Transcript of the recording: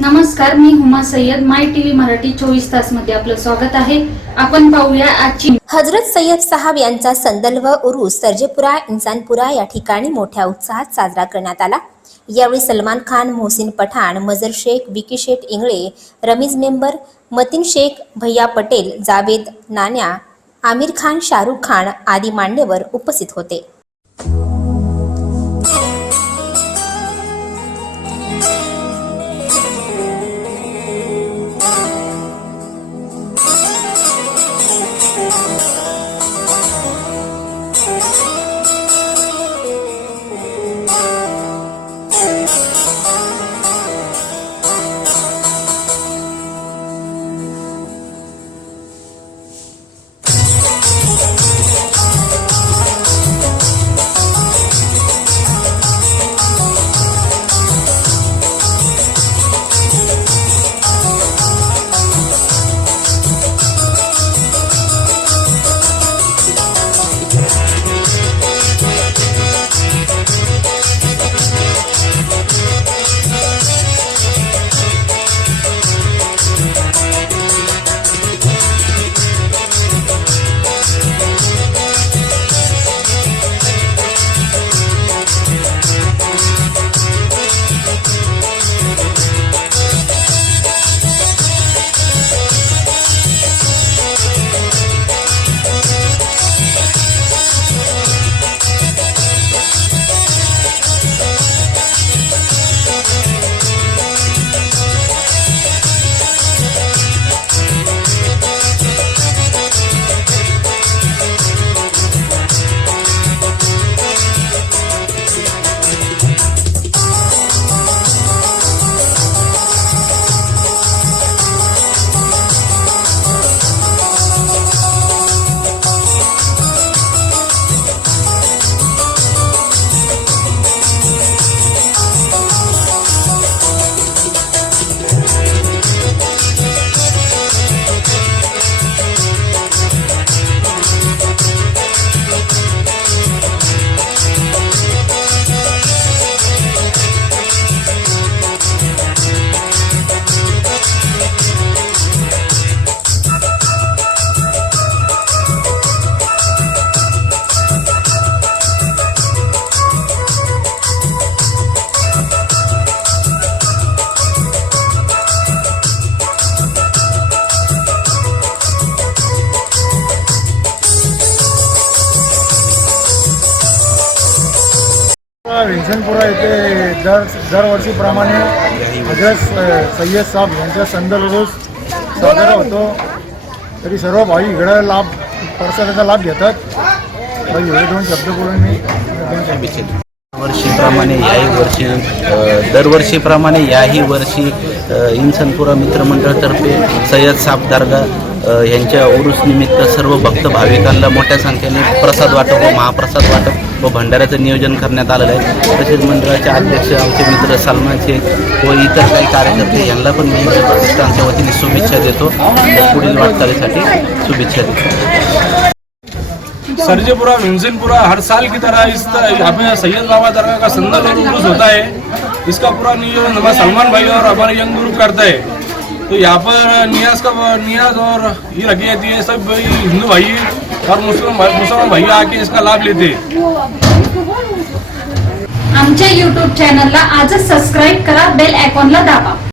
नमस्कार, मी हुमा सय्यद. माय टीव्ही मराठी 24 तास मध्ये आपलं स्वागत आहे. आपण पाहूया आजची. हजरत सय्यद साहब यांचा संदल व उरूस सर्जेपुरा इन्सानपुरा या ठिकाणी मोठ्या उत्साहात साजरा करण्यात आला. यावेळी सलमान खान, मोहसिन पठाण, मजर शेख, विकी शेख इंगळे, रमीज मेंबर, मतीन शेख, भैया पटेल, जावेद नान्या, आमिर खान, शाहरुख खान आदी मान्यवर उपस्थित होते. इन्सानपुरा येथे दरवर्षीप्रमाणे हजरत सय्यद साहब यांचा संदल उरूस साजरा होतो. तरी सर्व भाई इकडे प्रसादाचा लाभ घेतात. एवढे दोन शब्द बोलून मी दरवर्षीप्रमाणे याही वर्षी इन्सानपुरा मित्रमंडळातर्फे सय्यद साहब दर्गा यांच्या उरूस निमित्त सर्व भक्त भाविकांना मोठ्या संख्येने प्रसाद वाटप व महाप्रसाद वाटप व भंडाऱ्याचं नियोजन करण्यात आलेलं आहे. तसेच मंडळाचे अध्यक्ष आमचे मित्र सलमान शेख व इतर काही कार्यकर्ते यांना पण मी प्रतिष्ठानच्या वतीने शुभेच्छा देतो. पुढील वाटचालीसाठी शुभेच्छा देतो. सरजेपुरा इन्सानपुरा हर साल की तरह यहाँ पे सैयद बाबा दरगाह का संदल और उरूस होता है. इसका पूरा नियोजन हमारे सलमान भाई और हमारे यंग ग्रुप करता है. तो यहाँ पर नियाज और ये रखी जाती है. सब हिंदू भाई और मुसलमान भाई आके इसका लाभ लेते हैं. आमच्या YouTube चॅनलला आजच सबस्क्राईब करा, बेल आयकॉनला दाबा.